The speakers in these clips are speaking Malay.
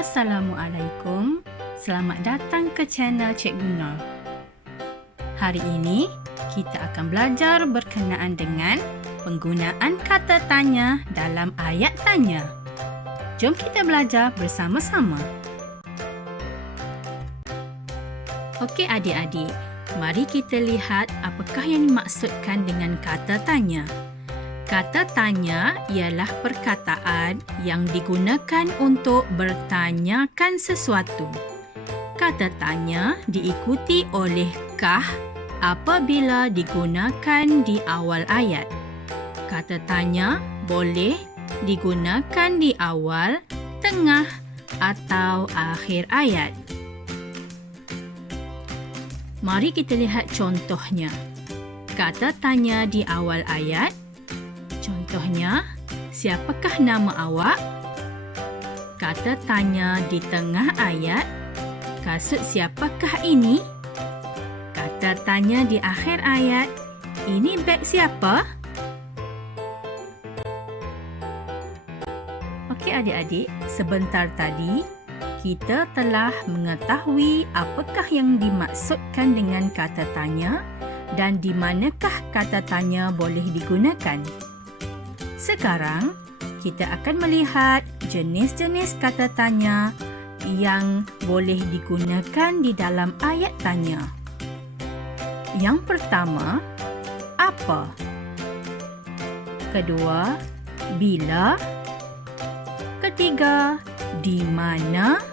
Assalamualaikum. Selamat datang ke channel Cikgu Nur. Hari ini, kita akan belajar berkenaan dengan penggunaan kata tanya dalam ayat tanya. Jom kita belajar bersama-sama. Okey adik-adik, mari kita lihat apakah yang dimaksudkan dengan kata tanya. Kata tanya ialah perkataan yang digunakan untuk bertanyakan sesuatu. Kata tanya diikuti oleh kah apabila digunakan di awal ayat. Kata tanya boleh digunakan di awal, tengah atau akhir ayat. Mari kita lihat contohnya. Kata tanya di awal ayat. Contohnya, siapakah nama awak? Kata tanya di tengah ayat, kasut siapakah ini? Kata tanya di akhir ayat, ini beg siapa? Okey adik-adik, sebentar tadi kita telah mengetahui apakah yang dimaksudkan dengan kata tanya dan di manakah kata tanya boleh digunakan. Sekarang, kita akan melihat jenis-jenis kata tanya yang boleh digunakan di dalam ayat tanya. Yang pertama, apa? Kedua, bila? Ketiga, di mana?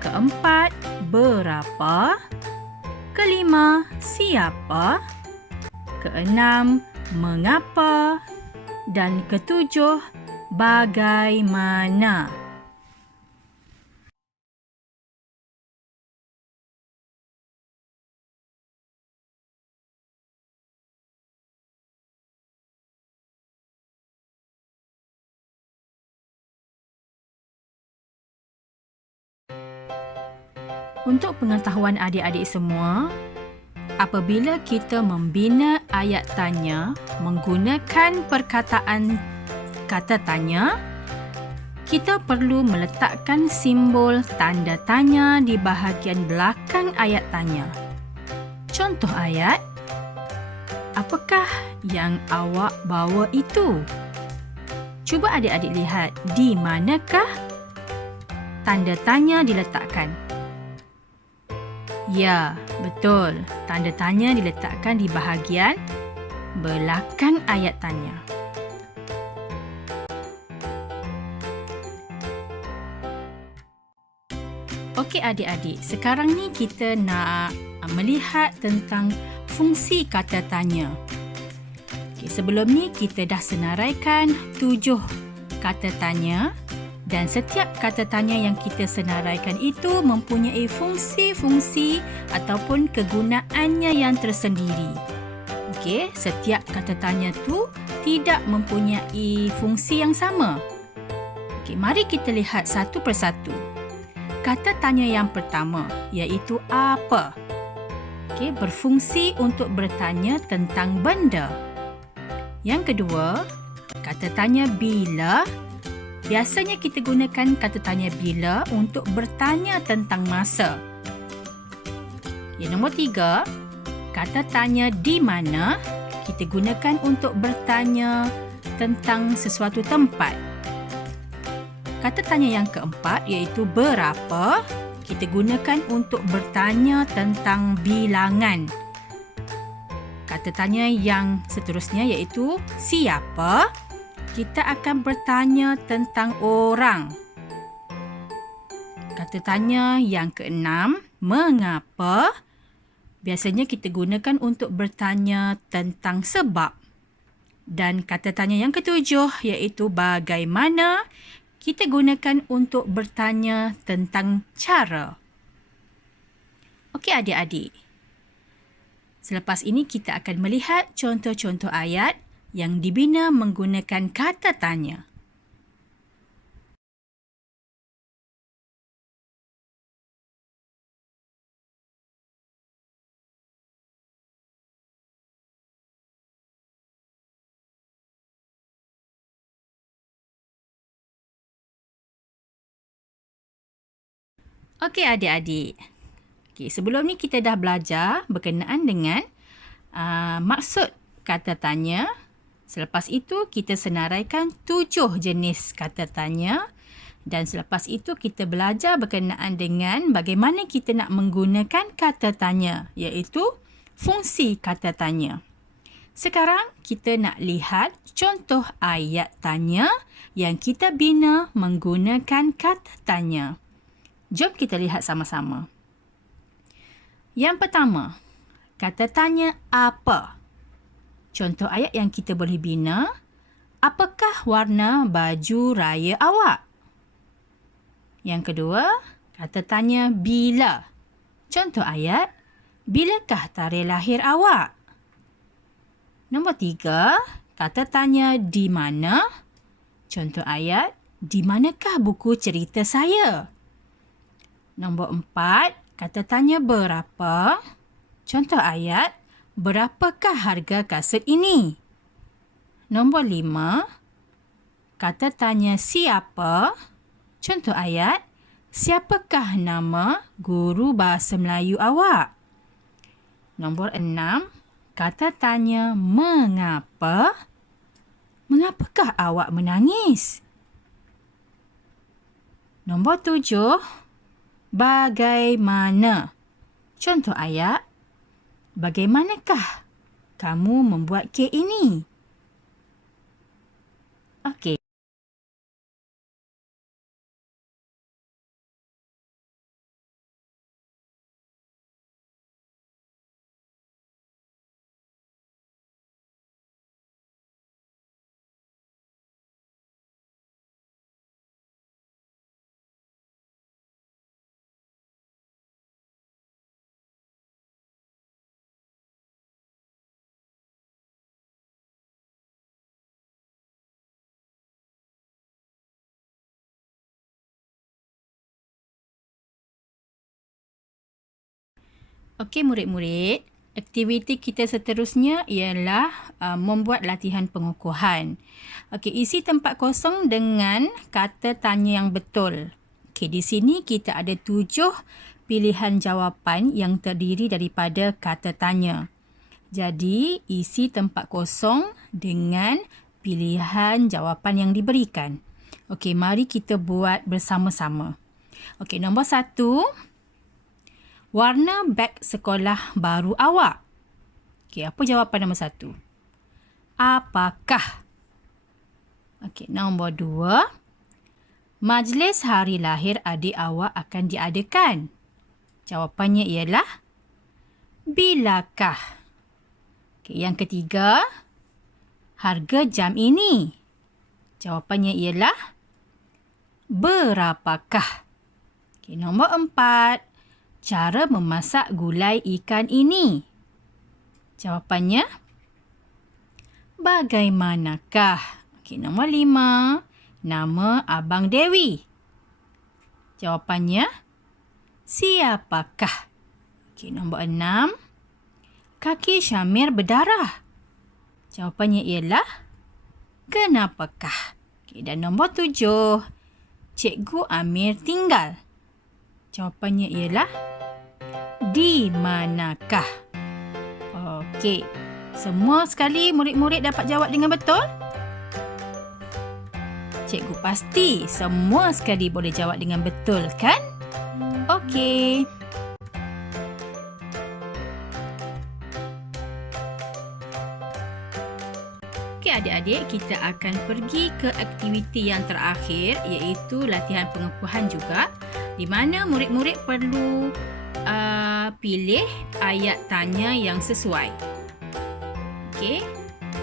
Keempat, berapa? Kelima, siapa? Keenam, mengapa? Dan ketujuh, bagaimana. Untuk pengetahuan adik-adik semua, apabila kita membina ayat tanya menggunakan perkataan kata tanya, kita perlu meletakkan simbol tanda tanya di bahagian belakang ayat tanya. Contoh ayat, apakah yang awak bawa itu? Cuba adik-adik lihat, di manakah tanda tanya diletakkan? Ya, betul. Tanda tanya diletakkan di bahagian belakang ayat tanya. Okey adik-adik, sekarang ni kita nak melihat tentang fungsi kata tanya. Okey, sebelum ni kita dah senaraikan 7 kata tanya. Dan setiap kata tanya yang kita senaraikan itu mempunyai fungsi-fungsi ataupun kegunaannya yang tersendiri. Okey, setiap kata tanya tu tidak mempunyai fungsi yang sama. Okey, mari kita lihat satu persatu. Kata tanya yang pertama iaitu apa? Okey, berfungsi untuk bertanya tentang benda. Yang kedua, kata tanya bila. Biasanya kita gunakan kata tanya bila untuk bertanya tentang masa. Yang nombor 3, kata tanya di mana kita gunakan untuk bertanya tentang sesuatu tempat. Kata tanya yang keempat iaitu berapa, kita gunakan untuk bertanya tentang bilangan. Kata tanya yang seterusnya iaitu siapa, kita akan bertanya tentang orang. Kata tanya yang keenam, mengapa? Biasanya kita gunakan untuk bertanya tentang sebab. Dan kata tanya yang ketujuh iaitu bagaimana? Kita gunakan untuk bertanya tentang cara. Okey adik-adik. Selepas ini kita akan melihat contoh-contoh ayat yang dibina menggunakan kata tanya. Okey adik-adik. Okey, sebelum ni kita dah belajar berkenaan dengan maksud kata tanya. Selepas itu kita senaraikan 7 jenis kata tanya. Dan selepas itu kita belajar berkenaan dengan bagaimana kita nak menggunakan kata tanya, iaitu fungsi kata tanya. Sekarang kita nak lihat contoh ayat tanya yang kita bina menggunakan kata tanya. Jom kita lihat sama-sama. Yang pertama, kata tanya apa? Contoh ayat yang kita boleh bina, apakah warna baju raya awak? Yang kedua, kata tanya bila. Contoh ayat, bilakah tarikh lahir awak? Nombor 3, kata tanya di mana. Contoh ayat, di manakah buku cerita saya? Nombor 4, kata tanya berapa. Contoh ayat, berapakah harga kaset ini? Nombor 5, kata tanya siapa. Contoh ayat, siapakah nama guru bahasa Melayu awak? Nombor 6, kata tanya mengapa. Mengapakah awak menangis? Nombor 7, bagaimana. Contoh ayat, bagaimanakah kamu membuat kek ini? Okey. Okey murid-murid, aktiviti kita seterusnya ialah membuat latihan pengukuhan. Okey, isi tempat kosong dengan kata tanya yang betul. Okey, di sini kita ada 7 pilihan jawapan yang terdiri daripada kata tanya. Jadi, isi tempat kosong dengan pilihan jawapan yang diberikan. Okey, mari kita buat bersama-sama. Okey, nombor 1. Warna beg sekolah baru awak. Okey, apa jawapan nombor 1? Apakah? Okey, nombor 2. Majlis hari lahir adik awak akan diadakan. Jawapannya ialah bilakah? Okey, yang ketiga. Harga jam ini. Jawapannya ialah berapakah? Okey, nombor 4. Cara memasak gulai ikan ini. Jawapannya, bagaimanakah? Okey, nombor 5. Nama Abang Dewi. Jawapannya, siapakah? Okey, nombor 6. Kaki Syamir berdarah. Jawapannya ialah, kenapakah? Okey, dan nombor 7. Cikgu Amir tinggal. Jawapannya ialah, di manakah? Okey. Semua sekali murid-murid dapat jawab dengan betul? Cikgu pasti semua sekali boleh jawab dengan betul, kan? Okey. Okey adik-adik, kita akan pergi ke aktiviti yang terakhir iaitu latihan pengukuhan juga, di mana murid-murid perlu pilih ayat tanya yang sesuai. Okey,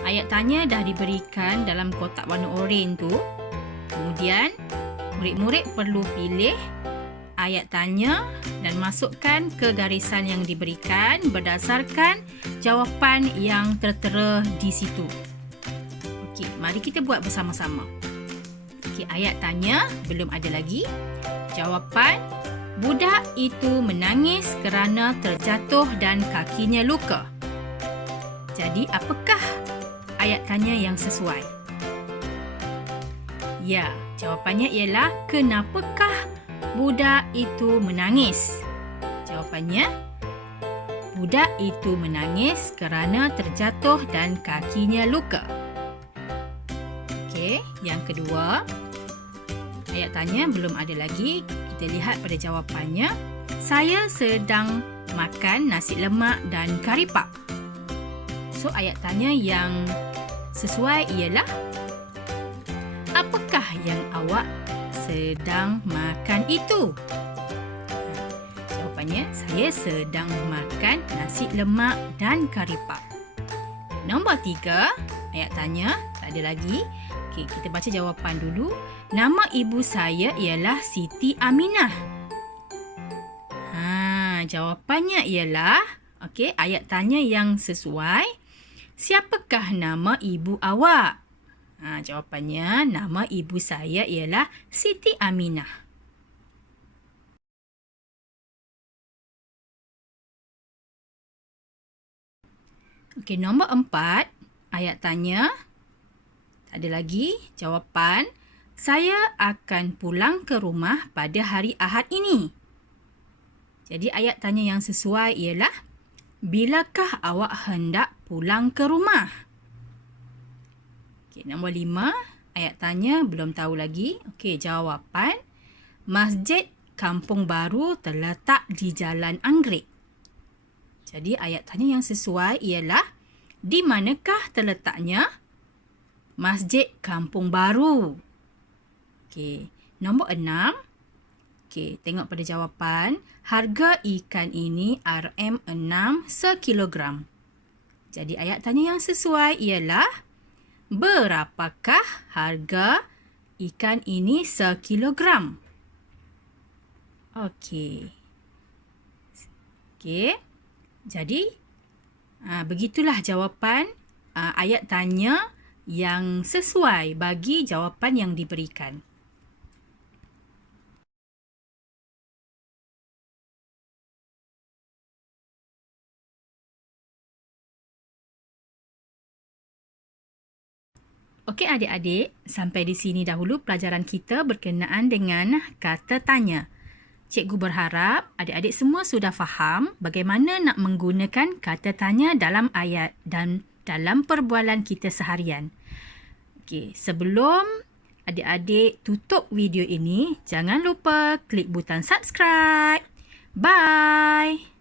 ayat tanya dah diberikan dalam kotak warna oranye tu. Kemudian, murid-murid perlu pilih ayat tanya dan masukkan ke garisan yang diberikan berdasarkan jawapan yang tertera di situ. Okey, mari kita buat bersama-sama. Okey, ayat tanya belum ada lagi. Jawapan, budak itu menangis kerana terjatuh dan kakinya luka. Jadi, apakah ayat tanya yang sesuai? Ya, jawapannya ialah kenapakah budak itu menangis? Jawapannya, budak itu menangis kerana terjatuh dan kakinya luka. Okey, yang kedua, ayat tanya belum ada lagi. Kita lihat pada jawapannya. Saya sedang makan nasi lemak dan kari pap. So, ayat tanya yang sesuai ialah, apakah yang awak sedang makan itu? Jawapannya, saya sedang makan nasi lemak dan kari pap. Nombor 3, ayat tanya, tak ada lagi. Okey, kita baca jawapan dulu. Nama ibu saya ialah Siti Aminah. Jawapannya ialah, okey, ayat tanya yang sesuai. Siapakah nama ibu awak? Jawapannya, nama ibu saya ialah Siti Aminah. Okey, nombor 4, ayat tanya. Tak ada lagi. Jawapan, saya akan pulang ke rumah pada hari Ahad ini. Jadi ayat tanya yang sesuai ialah, bilakah awak hendak pulang ke rumah? Okey, nombor 5, ayat tanya belum tahu lagi. Okey, jawapan, Masjid Kampung Baru terletak di Jalan Anggrek. Jadi ayat tanya yang sesuai ialah, di manakah terletaknya Masjid Kampung Baru? Okey, nombor 6. Okey, tengok pada jawapan. Harga ikan ini RM6 sekilogram. Jadi ayat tanya yang sesuai ialah, berapakah harga ikan ini sekilogram? Okey. Okey. Jadi, begitulah jawapan ayat tanya yang sesuai bagi jawapan yang diberikan. Okey adik-adik, sampai di sini dahulu pelajaran kita berkenaan dengan kata tanya. Cikgu berharap adik-adik semua sudah faham bagaimana nak menggunakan kata tanya dalam ayat dan dalam perbualan kita seharian. Okey, sebelum adik-adik tutup video ini, jangan lupa klik butang subscribe. Bye!